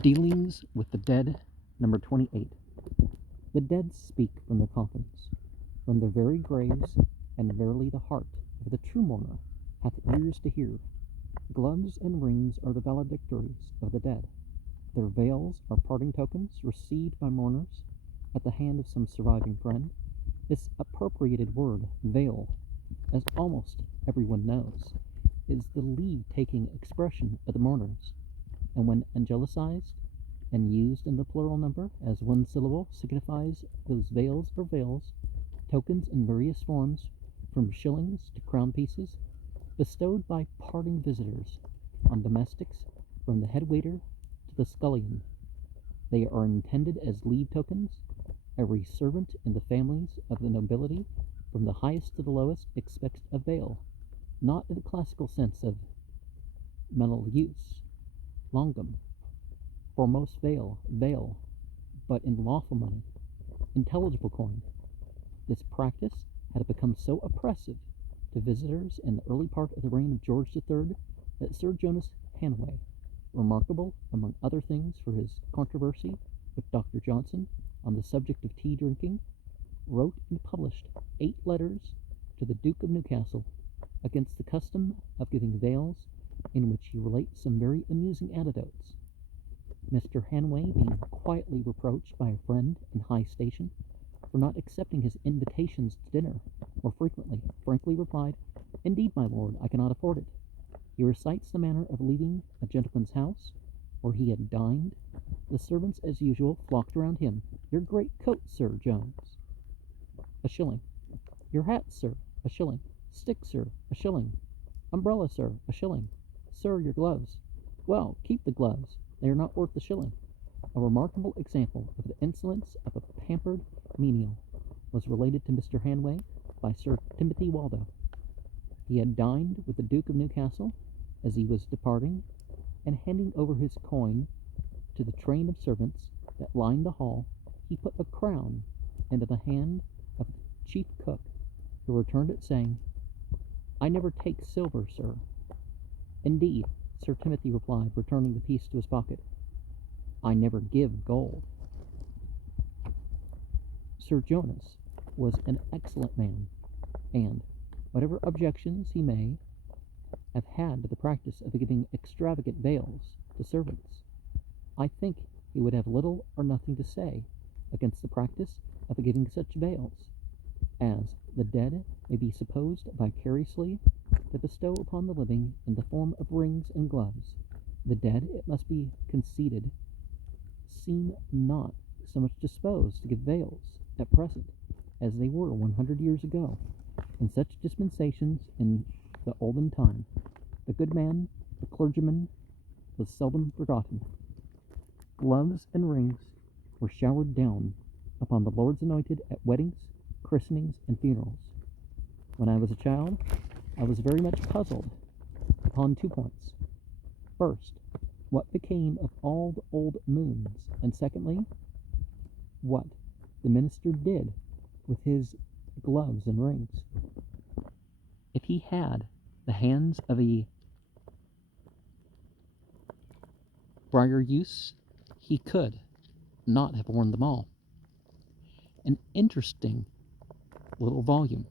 Dealings with the Dead, number 28. The dead speak from their coffins, from their very graves, and verily the heart of the true mourner hath ears to hear. Gloves and rings are the valedictories of the dead. Their veils are parting tokens received by mourners at the hand of some surviving friend. This appropriated word, veil, as almost everyone knows, is the leave-taking expression of the mourners, and when angelicized and used in the plural number as one syllable, signifies those veils or veils, tokens in various forms, from shillings to crown pieces, bestowed by parting visitors on domestics, from the head waiter to the scullion. They are intended as leave tokens. Every servant in the families of the nobility, from the highest to the lowest, expects a veil, not in the classical sense of Manlius, longum, foremost veil, but in lawful money, intelligible coin. This practice had become so oppressive to visitors in the early part of the reign of George III that Sir Jonas Hanway, remarkable, among other things, for his controversy with Dr. Johnson on the subject of tea drinking, wrote and published 8 letters to the Duke of Newcastle against the custom of giving veils, in which he relates some very amusing anecdotes. Mr. Hanway, being quietly reproached by a friend in high station for not accepting his invitations to dinner more frequently, frankly replied, "Indeed, my lord, I cannot afford it." He recites the manner of leaving a gentleman's house, where he had dined. The servants, as usual, flocked around him. "Your great coat, Sir Jones, a shilling. Your hat, sir, a shilling. Stick, sir, a shilling. Umbrella, sir, a shilling. Sir, your gloves. Well, keep the gloves. They are not worth the shilling." A remarkable example of the insolence of a pampered menial was related to Mr. Hanway by Sir Timothy Waldo. He had dined with the Duke of Newcastle as he was departing, and handing over his coin to the train of servants that lined the hall, he put a crown into the hand of the chief cook, who returned it, saying, "I never take silver, sir." "Indeed," Sir Timothy replied, returning the piece to his pocket, "I never give gold." Sir Jonas was an excellent man, and, whatever objections he may have had to the practice of giving extravagant veils to servants, I think he would have little or nothing to say against the practice of giving such veils, as the dead may be supposed vicariously to bestow upon the living in the form of rings and gloves. The dead, it must be conceded, seem not so much disposed to give veils at present as they were 100 years ago. In such dispensations in the olden time, the good man, the clergyman, was seldom forgotten. Gloves and rings were showered down upon the Lord's anointed at weddings, christenings, and funerals. When I was a child, I was very much puzzled upon 2 points. First, what became of all the old moons, and secondly, what the minister did with his gloves and rings. If he had the hands of a Briareus, he could not have worn them all. An interesting little volume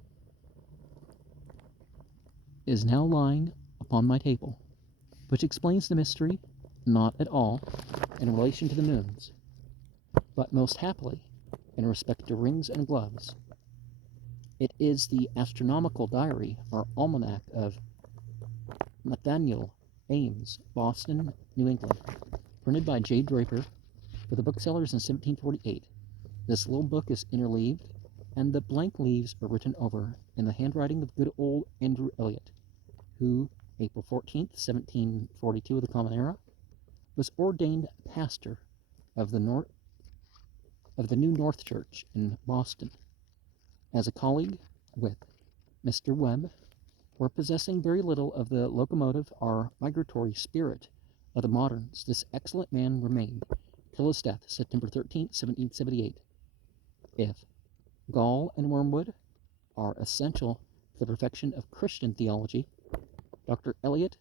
is now lying upon my table, which explains the mystery not at all in relation to the moons, but most happily in respect to rings and gloves. It is the astronomical diary, or almanac, of Nathaniel Ames, Boston, New England, printed by J. Draper for the booksellers in 1748. This little book is interleaved, and the blank leaves are written over in the handwriting of good old Andrew Elliot, who, April 14th, 1742 of the Common Era, was ordained pastor of the New North Church in Boston. As a colleague with Mr. Webb, were possessing very little of the locomotive or migratory spirit of the moderns, this excellent man remained till his death, September 13th, 1778. If gall and wormwood are essential to the perfection of Christian theology, Dr. Eliot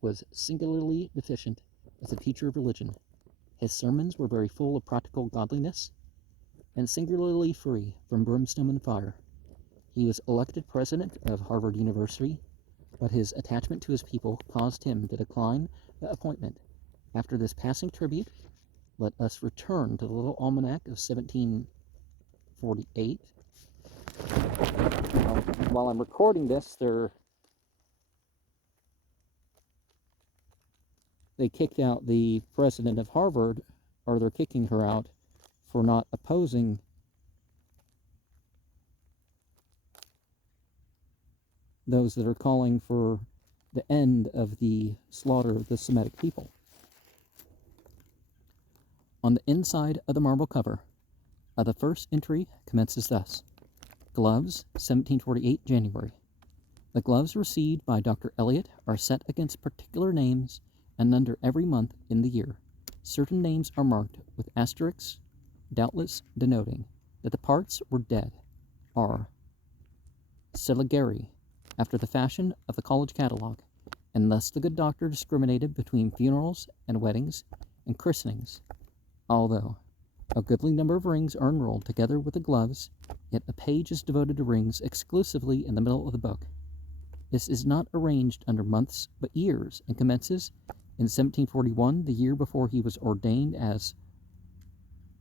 was singularly deficient as a teacher of religion. His sermons were very full of practical godliness, and singularly free from brimstone and fire. He was elected president of Harvard University, but his attachment to his people caused him to decline the appointment. After this passing tribute, let us return to the little almanac of 1748. While I'm recording this, they kicked out the president of Harvard, or they're kicking her out for not opposing those that are calling for the end of the slaughter of the Semitic people. On the inside of the marble cover, the first entry commences thus: Gloves, 1748 January. The gloves received by Dr. Eliot are set against particular names, and under every month in the year. Certain names are marked with asterisks, doubtless denoting that the parts were dead, are Siligeri, after the fashion of the college catalogue, and thus the good doctor discriminated between funerals and weddings and christenings. Although a goodly number of rings are enrolled together with the gloves, yet a page is devoted to rings exclusively in the middle of the book. This is not arranged under months but years, and commences in 1741, the year before he was ordained as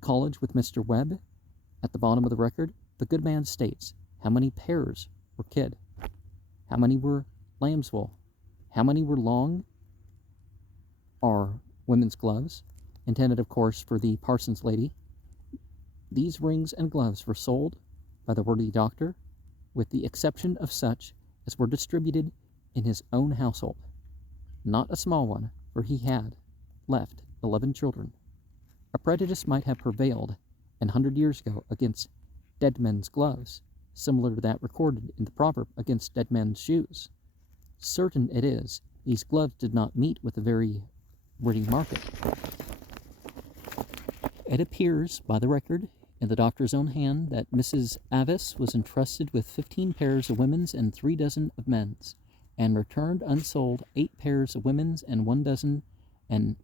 college with Mr. Webb. At the bottom of the record, the good man states how many pairs were kid, how many were lamb's wool, how many were long are women's gloves, intended of course for the parson's lady. These rings and gloves were sold by the worthy doctor, with the exception of such as were distributed in his own household. Not a small one, for he had left 11 children. A prejudice might have prevailed 100 years ago against dead men's gloves, similar to that recorded in the proverb against dead men's shoes. Certain it is, these gloves did not meet with a very ready market. It appears by the record in the doctor's own hand that Mrs. Avis was entrusted with 15 pairs of women's and 3 dozen of men's, and returned unsold 8 pairs of women's and 1 dozen and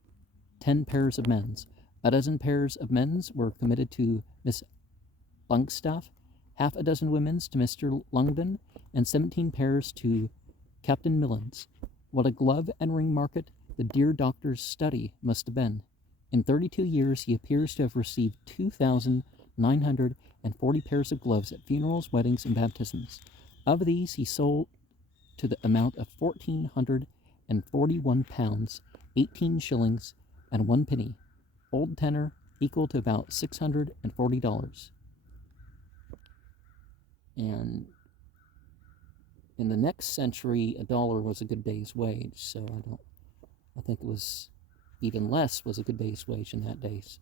10 pairs of men's. A dozen pairs of men's were committed to Miss Longstaff, half a dozen women's to Mr. Lungden, and 17 pairs to Captain Millins. What a glove and ring market the dear doctor's study must have been. In 32 years he appears to have received 2,940 pairs of gloves at funerals, weddings, and baptisms. Of these he sold to the amount of 1,441 pounds, 18 shillings, and 1 penny, old tenor equal to about $640. And in the next century, $1 was a good day's wage, so I think it was even less was a good day's wage in that days.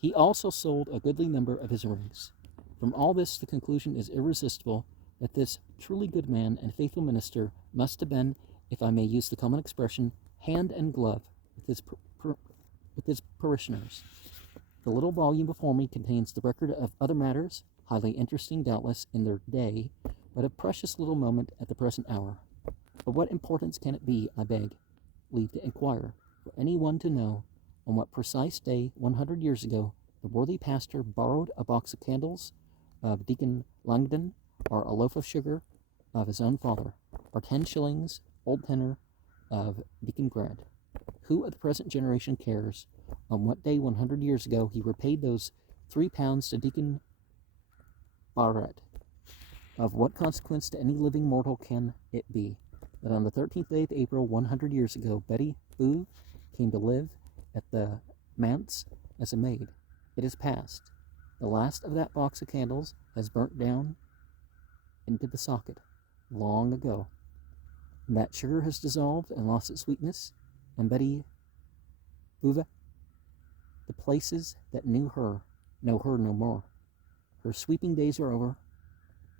He also sold a goodly number of his rings. From all this, the conclusion is irresistible that this truly good man and faithful minister must have been, if I may use the common expression, hand and glove with his parishioners. The little volume before me contains the record of other matters, highly interesting doubtless in their day, but of precious little moment at the present hour. Of what importance can it be, I beg leave to inquire, for any one to know on what precise day 100 years ago the worthy pastor borrowed a box of candles of Deacon Langdon, or a loaf of sugar of his own father, or 10 shillings, old tenor, of Deacon Grant. Who of the present generation cares on what day 100 years ago he repaid those 3 pounds to Deacon Barrett? Of what consequence to any living mortal can it be that on the 13th day of April 100 years ago Betty Booth came to live at the manse as a maid? It is past. The last of that box of candles has burnt down into the socket long ago. And that sugar has dissolved and lost its sweetness, and Betty Bouvet, the places that knew her know her no more. Her sweeping days are over,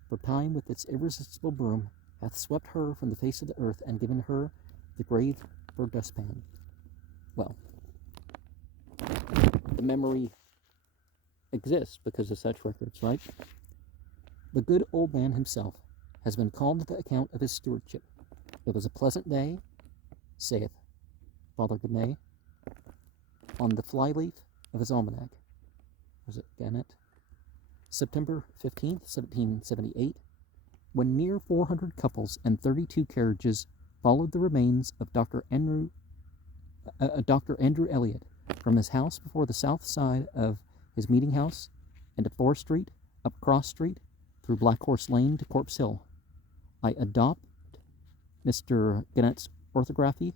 for time with its irresistible broom hath swept her from the face of the earth and given her the grave for dustpan. Well, the memory exists because of such records, right? The good old man himself has been called to the account of his stewardship. It was a pleasant day, saith Father Goodnay, on the flyleaf of his almanac. Was it Gannett? September 15th, 1778, when near 400 couples and 32 carriages followed the remains of Dr. Andrew Elliot from his house before the south side of his meeting house into Forest Street, up Cross Street, through Black Horse Lane to Corpse Hill. I adopt Mr. Gannett's orthography,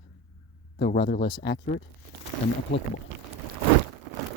though rather less accurate and applicable.